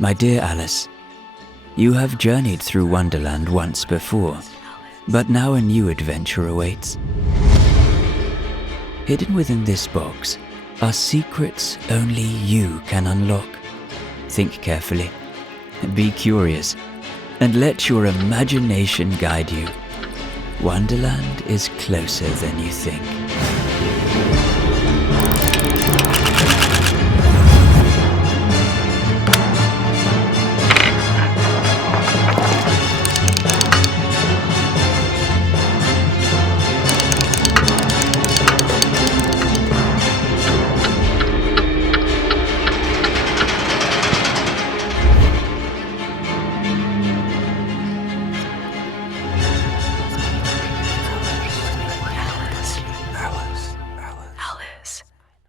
My dear Alice, you have journeyed through Wonderland once before, but now a new adventure awaits. Hidden within this box are secrets only you can unlock. Think carefully, be curious, and let your imagination guide you. Wonderland is closer than you think.